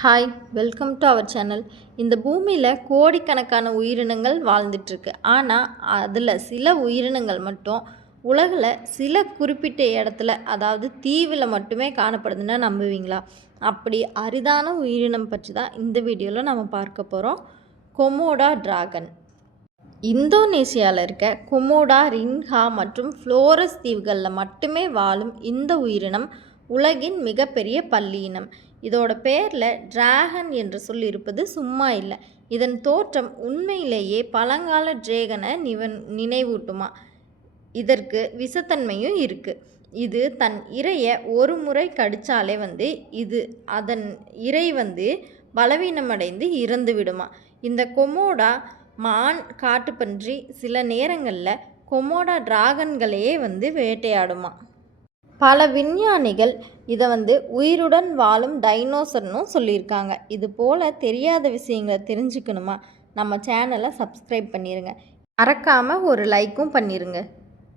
Hi, welcome to our channel. இந்த பூமியில் கோடிக்கணக்கான உயிரினங்கள் வாழ்ந்துட்டுருக்கு. ஆனால் அதில் சில உயிரினங்கள் மட்டும் உலகில் சில குறிப்பிட்ட இடத்துல, அதாவது தீவில் மட்டுமே காணப்படுதுன்னா நம்புவீங்களா? அப்படி அரிதான உயிரினம் பற்றி தான் இந்த வீடியோவில் நம்ம பார்க்க போகிறோம். Komodo dragon. இந்தோனேசியாவில் இருக்க கொமோடா, ரின்ஹா மற்றும் ஃப்ளோரஸ் தீவுகளில் மட்டுமே வாழும் இந்த உயிரினம் உலகின் மிகப்பெரிய பல்லி இனம். இதோட பேரில் டிராகன் என்று சொல் இருப்பது சும்மா இல்லை. இதன் தோற்றம் உண்மையிலேயே பழங்கால டிராகனை நினைவூட்டுமா. இதற்கு விஷத்தன்மையும் இருக்குது. இது தன் இரையை ஒரு முறை கடித்தாலே அதன் இரை பலவீனமடைந்து இறந்து விடுமா. இந்த கொமோடா மான், காட்டுப்பன்றி சில நேரங்களில் கொமோடா டிராகன்களையே வேட்டையாடுமா. பல விஞ்ஞானிகள் இதை உயிருடன் வாழும் டைனோசர்னும் சொல்லியிருக்காங்க. இது போல் தெரியாத விஷயங்களை தெரிஞ்சுக்கணுமா, நம்ம சேனலை சப்ஸ்கிரைப் பண்ணிடுங்க. மறக்காமல் ஒரு லைக்கும் பண்ணிடுங்க.